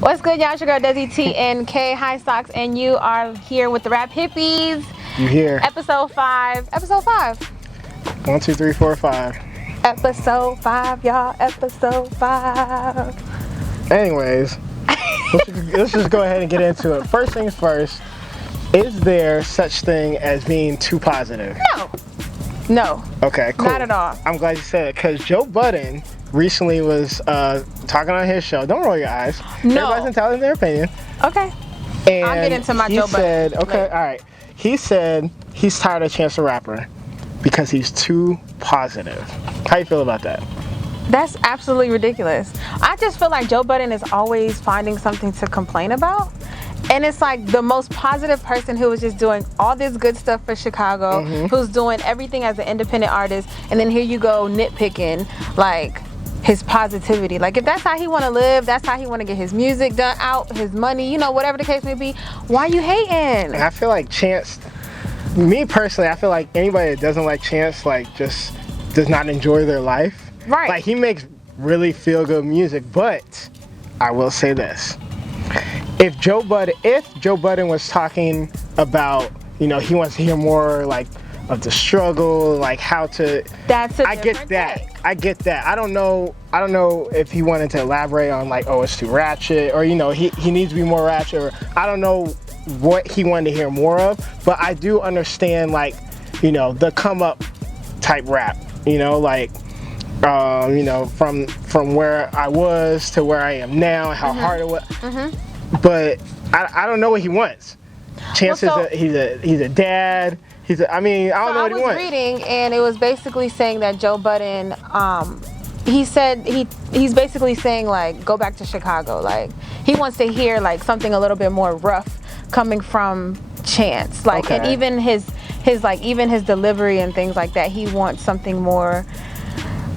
What's good, y'all? It's your girl Desi T and K High Socks, and you are here with the Rap Hippies. You here? Episode 5. Episode 5. 1, 2, 3, 4, 5. Episode 5, y'all. Episode 5. Anyways, let's just go ahead and get into it. First things first. Is there such thing as being too positive? No. Okay, cool. Not at all. I'm glad you said it, because Joe Budden recently was talking on his show. Don't roll your eyes. No. Everybody's entitled to their opinion. Okay. And I'll get into my Joe Budden. Said, okay, all right. He said he's tired of Chance the Rapper because he's too positive. How you feel about that? That's absolutely ridiculous. I just feel like Joe Budden is always finding something to complain about. And it's like the most positive person who was just doing all this good stuff for Chicago, who's doing everything as an independent artist, and then here you go nitpicking like his positivity. Like if that's how he want to live, that's how he want to get his music done out, his money, you know, whatever the case may be, why you hating? I feel like Chance, me personally, I feel like anybody that doesn't like Chance like just does not enjoy their life. Right. Like he makes really feel good music, but I will say this. If Joe Budden was talking about, you know, he wants to hear more like of the struggle, like how to. I get that. I don't know if he wanted to elaborate on like, oh, it's too ratchet, or you know, he needs to be more ratchet, or I don't know what he wanted to hear more of. But I do understand like, you know, the come up type rap, you know, like. You know, from where I was to where I am now, how hard it was. But I don't know what he wants. Chance he's a dad. I don't know what he wants. I was reading, and it was basically saying that Joe Budden, he said he's basically saying like go back to Chicago. Like he wants to hear like something a little bit more rough coming from Chance. Like and even his like his delivery and things like that. He wants something more.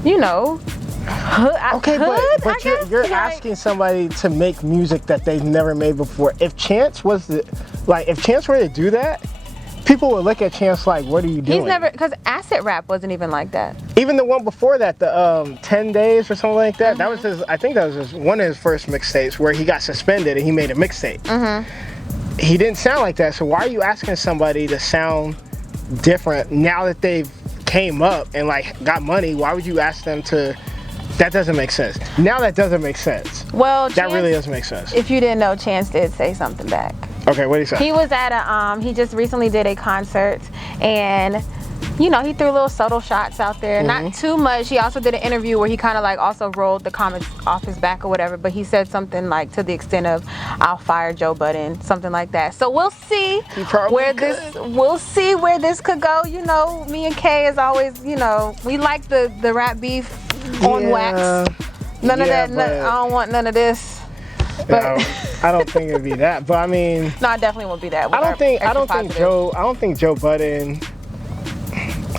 You know, but you're asking somebody to make music that they've never made before. If Chance were to do that, people would look at Chance like, what are you doing? He's never, because acid rap wasn't even like that. Even the one before that, the 10 Days or something like that, that was one of his first mixtapes where he got suspended and he made a mixtape. He didn't sound like that, so why are you asking somebody to sound different now that they've came up and like got money? Why would you ask them to? That doesn't make sense. Now that doesn't make sense. Well, that really doesn't make sense. If you didn't know, Chance did say something back. Okay, what did he say? He was at he just recently did a concert, and you know, he threw little subtle shots out there, not too much. He also did an interview where he kind of like also rolled the comments off his back or whatever, but he said something like to the extent of, I'll fire Joe Budden, something like that. So we'll see where this could go. You know, me and Kay is always, you know, we like the rap beef on wax. None of that, I don't want none of this. But I don't think it'd be that, but I mean, no, it definitely won't be that. I don't think Joe Budden.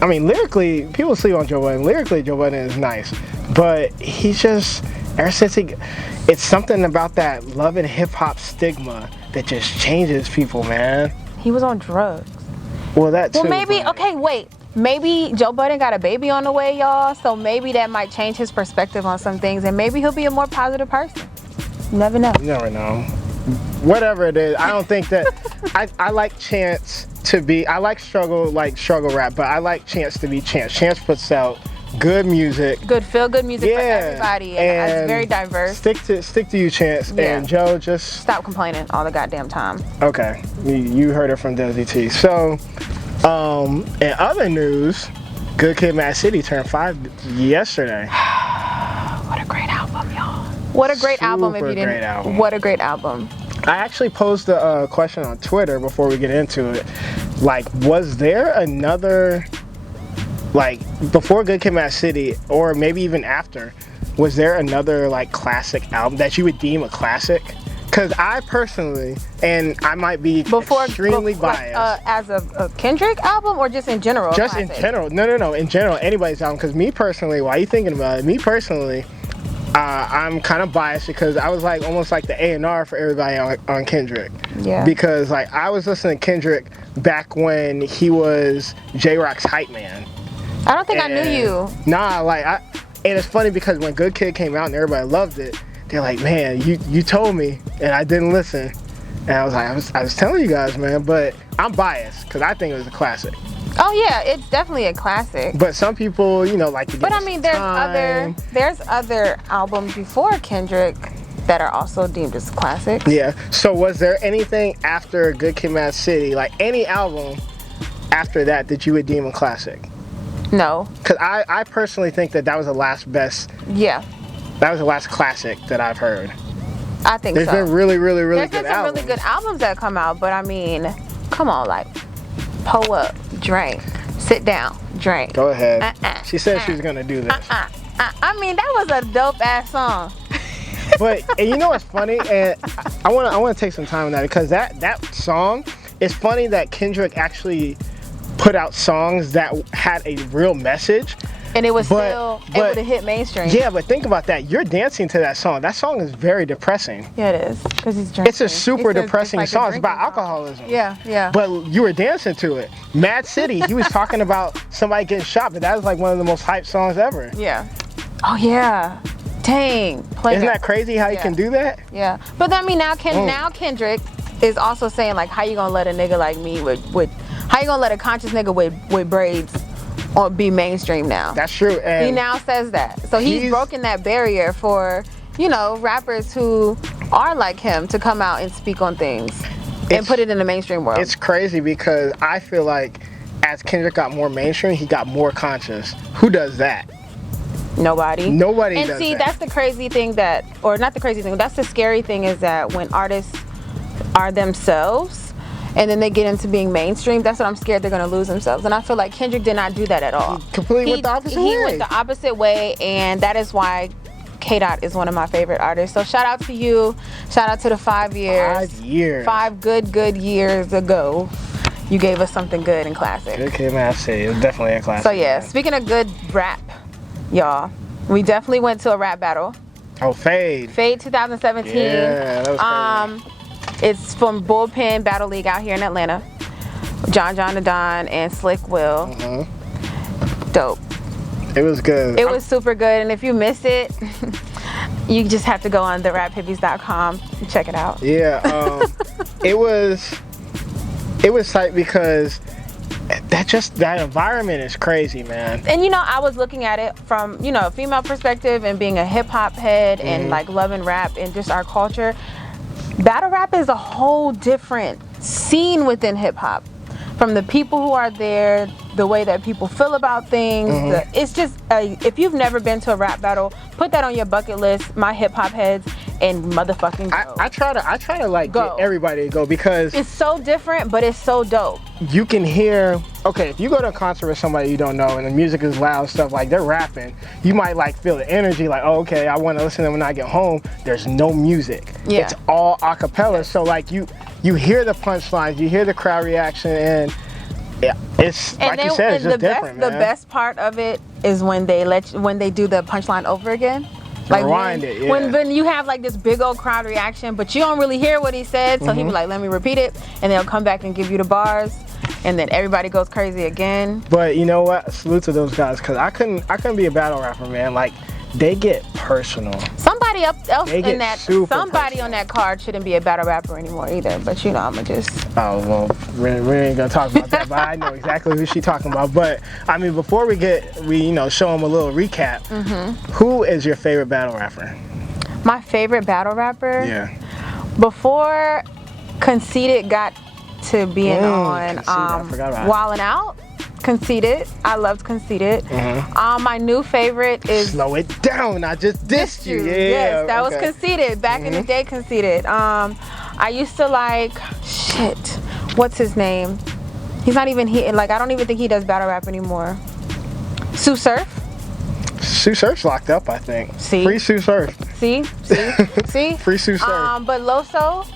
I mean, lyrically, people sleep on Joe Budden. Lyrically, Joe Budden is nice, but he's just, ever since it's something about that love and hip hop stigma that just changes people, man. He was on drugs. Well, that too. Well, maybe, okay, wait. Maybe Joe Budden got a baby on the way, y'all, so maybe that might change his perspective on some things, and maybe he'll be a more positive person. You never know. You never know. Whatever it is, I don't think that, I like Chance to be, I like struggle rap, but I like Chance to be Chance. Chance puts out good music. Good feel-good music for everybody, and it's very diverse. Stick to you, Chance, and Joe, just stop complaining all the goddamn time. Okay, you heard it from Desi T. So, in other news, Good Kid Maad City turned 5 yesterday. What a great album, y'all. What a great album, if you didn't. Great album. What a great album. I actually posed a question on Twitter before we get into it. Like, was there another, like, before Good Kid Maad City, or maybe even after, was there another, like, classic album that you would deem a classic? Because I personally, and I might be extremely biased. Like, as a Kendrick album, or just in general? Just in general. No. In general, anybody's album. Because me personally, while you thinking about it, me personally, I'm kind of biased because I was like almost like the A&R for everybody on Kendrick. Yeah. Because like I was listening to Kendrick back when he was J-Rock's hype man. I don't think I knew you. Nah, like and it's funny because when Good Kid came out and everybody loved it, They're like, man, you told me and I didn't listen. And I was like, I was telling you guys, man, but I'm biased because I think it was a classic. Oh yeah, it's definitely a classic. But some people, you know, like to. But I mean, there's other albums before Kendrick that are also deemed as classics. Yeah. So was there anything after Good Kid, Maad City, like any album after that you would deem a classic? No. Because I personally think that was the last best. Yeah. That was the last classic that I've heard. I think There's been really, really, really good albums. There's been some really good albums that come out, but I mean, come on, like, pull up, drink, sit down, drink. Go ahead. She said she was gonna do this. I mean, that was a dope ass song. But and you know what's funny? And I wanna take some time on that because that song, it's funny that Kendrick actually put out songs that had a real message. And it was still able to hit mainstream. Yeah, but think about that. You're dancing to that song. That song is very depressing. Yeah, it is. Because he's drinking. It's a super depressing song. It's about alcoholism. Yeah, yeah. But you were dancing to it. Maad City, he was talking about somebody getting shot, but that was like one of the most hyped songs ever. Yeah. Oh, yeah. Dang. Isn't that crazy how you can do that? Yeah. But I mean, now Kendrick is also saying, like, how you gonna let a nigga like me how you gonna let a conscious nigga with braids or be mainstream now? That's true. And he now says that. So he's broken that barrier for, you know, rappers who are like him to come out and speak on things and put it in the mainstream world. It's crazy because I feel like as Kendrick got more mainstream, he got more conscious. Who does that? Nobody. Nobody does that. And see, that's the crazy thing or not the crazy thing, that's the scary thing is that when artists are themselves, and then they get into being mainstream, that's what I'm scared they're gonna lose themselves. And I feel like Kendrick did not do that at all. He completely went the opposite way. He went the opposite way, and that is why K-Dot is one of my favorite artists. So shout out to you. Shout out to the 5 years. 5 years. 5 good years ago. You gave us something good and classic. Good Kid, Maad City. It was definitely a classic. So yeah, speaking of good rap, y'all, we definitely went to a rap battle. Oh, Fade. Fade 2017. Yeah, that was crazy. It's from Bullpen Battle League out here in Atlanta. John the Don and Slick Will. Dope. It was good. It was super good, and if you missed it, you just have to go on the raphippies.com and check it out. Yeah, it was tight because that environment is crazy, man. And you know, I was looking at it from, you know, a female perspective and being a hip hop head and like loving rap and just our culture. Battle rap is a whole different scene within hip hop. From the people who are there, the way that people feel about things. It's just, if you've never been to a rap battle, put that on your bucket list, my hip hop heads, and motherfucking go. I try to like get everybody to go because it's so different, but it's so dope. You can hear, okay, if you go to a concert with somebody you don't know and the music is loud, stuff like they're rapping, you might like feel the energy like, oh, okay, I want to listen to them when I get home. There's no music. Yeah. It's all a cappella. So like you hear the punchlines, you hear the crowd reaction, and it's like you said, it's just different, man. The best part of it is when they do the punchline over again. Like rewind it, yeah. When you have like this big old crowd reaction, but you don't really hear what he said, so he'll be like, let me repeat it, and they'll come back and give you the bars, and then everybody goes crazy again. But you know what? Salute to those guys, because I couldn't be a battle rapper, man. Like, they get personal. Somebody else in that, somebody personal on that card shouldn't be a battle rapper anymore either. But you know, I'ma just. Oh well, we ain't gonna talk about that. But I know exactly who she talking about. But I mean, before we show them a little recap. Who is your favorite battle rapper? My favorite battle rapper. Yeah. Before Conceited got to being on Wildin' Out. Conceited. I loved Conceited. My new favorite is Slow It Down. I just dissed you. Yeah. Yes, that was Conceited. Back in the day, Conceited. I used to like what's his name? He's not even here. Like, I don't even think he does battle rap anymore. Sue Surf. Sue Surf's locked up, I think. See? Free Sue Surf. See? Free Sue Surf. But Loso,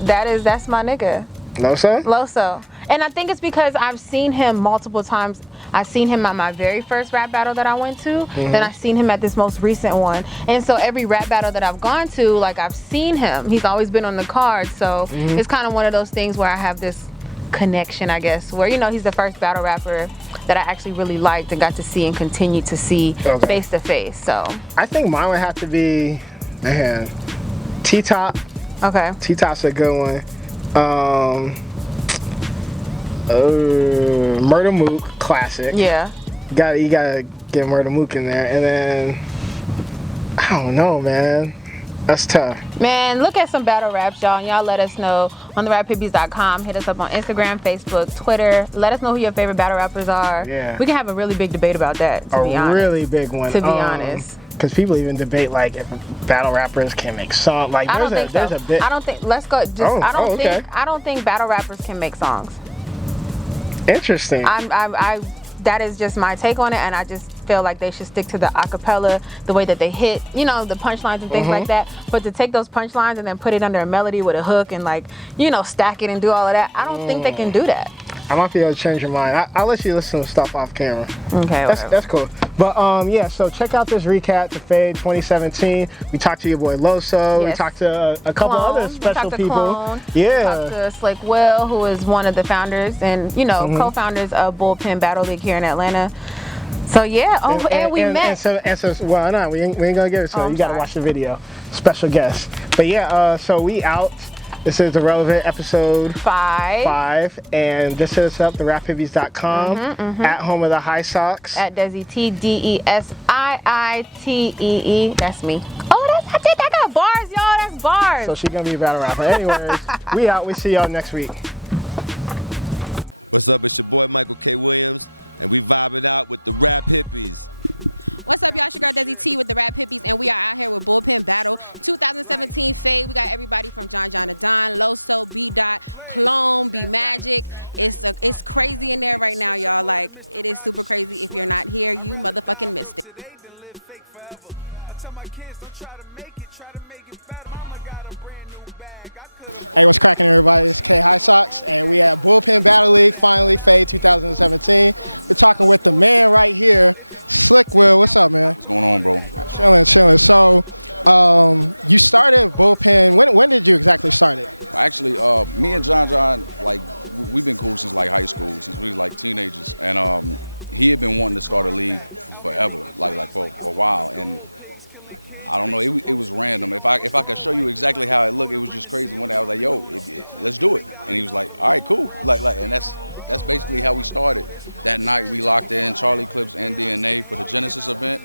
that's my nigga. Loso. And I think it's because I've seen him multiple times. I've seen him at my very first rap battle that I went to. Then I've seen him at this most recent one. And so every rap battle that I've gone to, like, I've seen him. He's always been on the card. So it's kind of one of those things where I have this connection, I guess, where, you know, he's the first battle rapper that I actually really liked and got to see and continue to see face to face. So I think mine would have to be Man, T-Top. Okay. T-Top's a good one. Murder Mook, classic. Yeah. You gotta get Murder Mook in there, and then I don't know, man. That's tough. Man, look at some battle raps, y'all, and y'all let us know on the raphippies.com. Hit us up on Instagram, Facebook, Twitter. Let us know who your favorite battle rappers are. Yeah. We can have a really big debate about that, to be honest. A really big one. To be honest. Because people even debate like if battle rappers can make songs. Like I don't think so. there's a bit. I don't think. Let's go. Just Oh, I okay. don't think battle rappers can make songs. Interesting. That is just my take on it, and I just feel like they should stick to the acapella, the way that they hit, you know, the punchlines and things like that. But to take those punchlines and then put it under a melody with a hook and, like, you know, stack it and do all of that, I don't think they can do that. I might be able to change your mind. I'll let you listen to stuff off camera. Okay, that's cool. But yeah, so check out this recap to Fade 2017. We talked to your boy Loso. Yes. We talked to a couple other special people. Clone. Yeah. We talked to Slick Will, who is one of the founders and, you know, co-founders of Bullpen Battle League here in Atlanta. So yeah, and we met. Well, no, we ain't gonna get it. So you gotta watch the video. Special guest. But yeah, so we out. This is the Relevant episode 5, and just hit us up, the raphippies.com, at home of the High Socks. At Desi T DESIITEE. That's me. Oh, I got bars, y'all. That's bars. So she's gonna be a battle rapper. Anyways, we out. We see y'all next week. What's up? It's your boy Michael K. Williams, and we vibing out with the Rap Hippies. What's up, y'all? It's your girl Desi T with the Rap Hippies, and we are out here with Bullpen Battle 2017 Fade. We got everybody from John to Don, Loso, B. Dot, Clone, B Magic. It's crazy in there right now, y'all. Like, it is super crazy. If you're not here, you motherfucking missed it. Hey, what's cracking, everybody? It's K High Socks, and we at Bullpen Battle League, finally, Fade 2017. We're talking with the man right here, Slick Will. What's up, man? What's going on, bro? Chilling. So, you started Bullpen. When did you exactly start it? Actually, me and John, like, we've been cool since like high school, since we were like teenagers, and he had been wanting to start a league forever, like for a while, and I don't know, it was random. If I could show you exactly how it looked, it was just crazy. One day I was like, yo, let's do it, and he was like, all right, cool, like, and that's basically how we started. That night we locked in Charlie Clips and DNA for the Genesis event,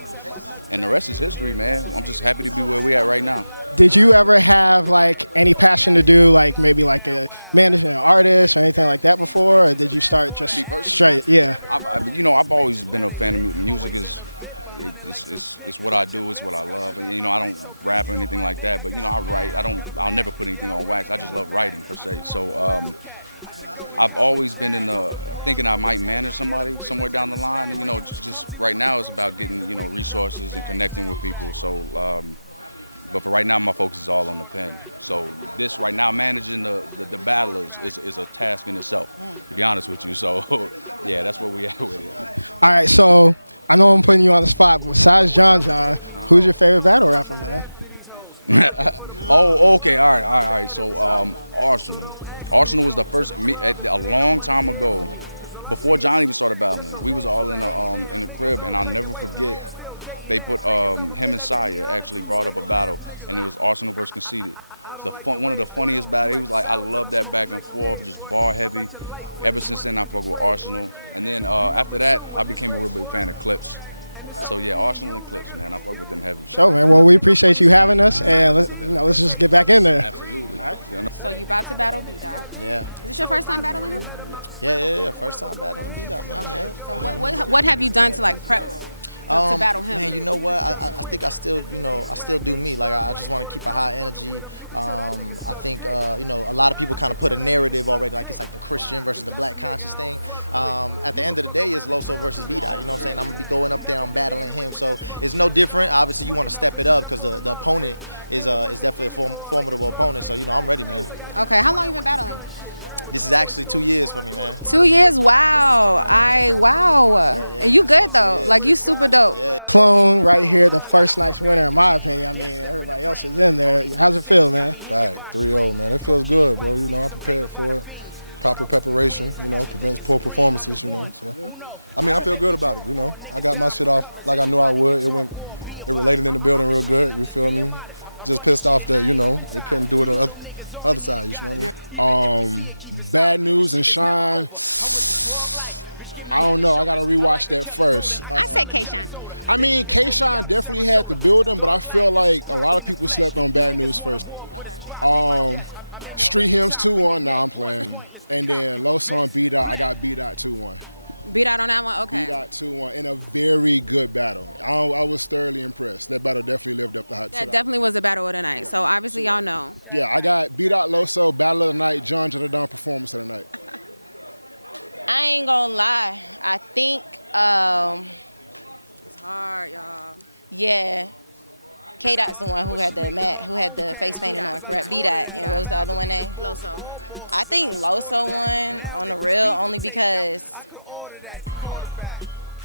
and the rest is history, man. I'm just happy to be where we at right now. Did you ever have like any passion to do like maybe like a managing an artist or anything like that before, or did you start just straight? Yeah. I've always been a fan of music. It's what I do. It's what I love. And, you know, I don't rap or anything like that, but you know, I write. I'll never put anything on wax. I just love writing per se. So I've always been in thinking I might manage somebody somewhere down the line. And, you know, just right now it's about getting, you know, resources and connecting with people. So, but for right now, my focus is all on the pen. So this right now, managing the battlers is a task in itself, to be honest with you. So yeah, that's where we at with it. All right, so I know I'm putting you on the spot, but besides John, who's your favorite battle rapper, man? Oh, okay, all right. So Arsenal. Arsenal was the first, a long time ago, before John even started battling. We was all in the crib, and I'll never forget. They put him and Saya actually brought up a battle, and it was Arsenal versus Conceited. One of the funniest battles. It was like, I love that back and forth, just bar heavy. Ever since then, I fuck with Arsenal. And then after that, I became a real big fan of Clips. So yeah, Arsenal and Clips, man, I fuck with them heavy. Sure, man. Well, we appreciate you having us, and let's just get back in there. Absolutely. All right. So you about to battle B. Dot? Yeah. Is this your first time battling him? Yeah. First time battling B. Dot, man. Okay. Yeah. So what have you done to like prep to battle him? Man, you know what? I think I still do me. Like, I just want to keep a high energy. I think, a lot of people kind of put a narrative already, like it's like the Christian versus the black conscious thing. At the end of the day, it's Loso versus B. Dot. You know what I'm saying? I'm going to be going up there, I'm battling him. So it's no different. Obviously, you want to step it up because the opponent is definitely a formidable opponent. So, I'm ready, man. Okay, how long you been battling? This is actually 2 years for me, man. 2 years? Wow. Yeah, You good though? Like, you super dope. Yeah. Clone right here, the first nice winner in my opinion. I mean, everybody else is in there. How's it feel, man? Fact, 3-0, man. It feels good, bro. I prepared for it. Proper preparation, prevents poor performances, So, I feel good about it, I got my shit off like I knew I would. It related in the building real good, you feel me? Just pissed off that, you know, they couldn't do it on the other side, you know what I mean? Bad News and Shine. I don't know. I gotta rewatch that first. I say K-Shine. I mean, K-Shine definitely had the building, but I feel like a lot of people slept on Bad News first. Street Hymns 2-1. Nah, I'm playing. And then Low Song B Dot. I got B Dot 2-1. Beat out on that one? Okay. B Dot 2-1 in a very good battle. I was thoroughly impressed. That battle definitely lived up to hype. That definitely was the battle of the night. So obviously y'all know. Yeah, I got B Dot Loso, battle of the night, John Jadadon performance of the night. I ain't gonna lie. I think, It's hard, y'all. yeah, K-Dot's the one who had the face painting on, correct? B-Dot, and what was the other one name? Loso. I think Loso won on the real only because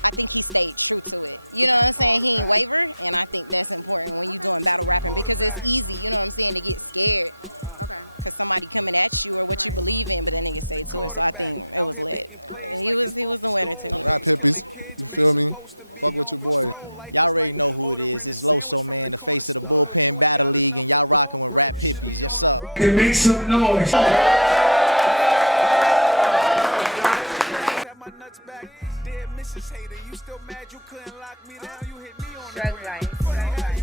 I think he stayed true to it. You know what I'm saying? He ain't waver, and I think that's important when you're doing battle rapping because it's easy, you know what I'm saying, to get scared. Okay. Because somebody coming at you or what you believe in, but then nigga stay to it. So I think it was lit. He was the winner to me. Rap Hippies, you feel me? Fuck with your boy. Y'all already know who it is. It's Loso, man, the face of the Bullpen Battle League, and y'all rocking with Rap Hippies. Yes, sir. Make some noise. Drug life.